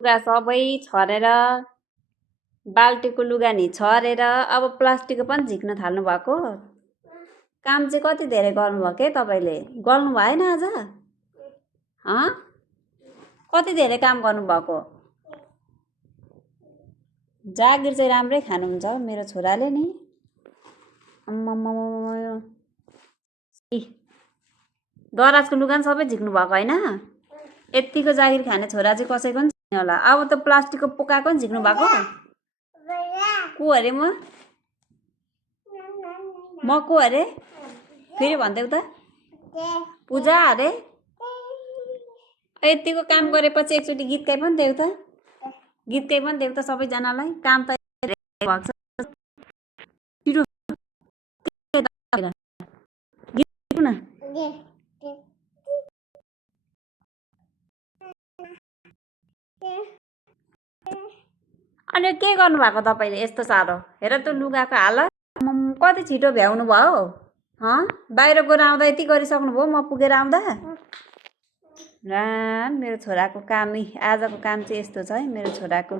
लुगा सबै छरेर बाल्टीको लुगा नि छरेर अब प्लास्टिकको पनि झिक्न थाल्नु भएको। काम चाहिँ कति धेरै गर्नुभयो के तपाईँले? गर्नु भएन आज? कति धेरै काम गर्नुभएको? जागिर चाहिँ राम्रै खानुहुन्छ हौ मेरो छोराले नि। दराजको लुगा पनि सबै झिक्नु भएको होइन? यत्तिको जागिर खाने छोरा चाहिँ कसैको पनि छैन होला। अब त प्लास्टिकको पोकाको पनि झिक्नु भएको? को अरे म को अरे? फेरि भन्देऊ त? पूजा अरे? यतिको काम गरेपछि एकचोटि गीत गाइ पनि देऊ त? गीत गाइ पनि देऊ त सबैजनालाई? काम त भएको छ। छिटो गीत न। अनि के गर्नु भएको तपाईँले यस्तो साह्रो? हेर त लुगाको हालत कति छिटो भ्याउनु भयो? बाहिर गएर आउँदा यति गरिसक्नु भयो म पुगेर आउँदा? राम मेरो छोराको कामै आजको काम चाहिँ यस्तो छ है मेरो छोराको।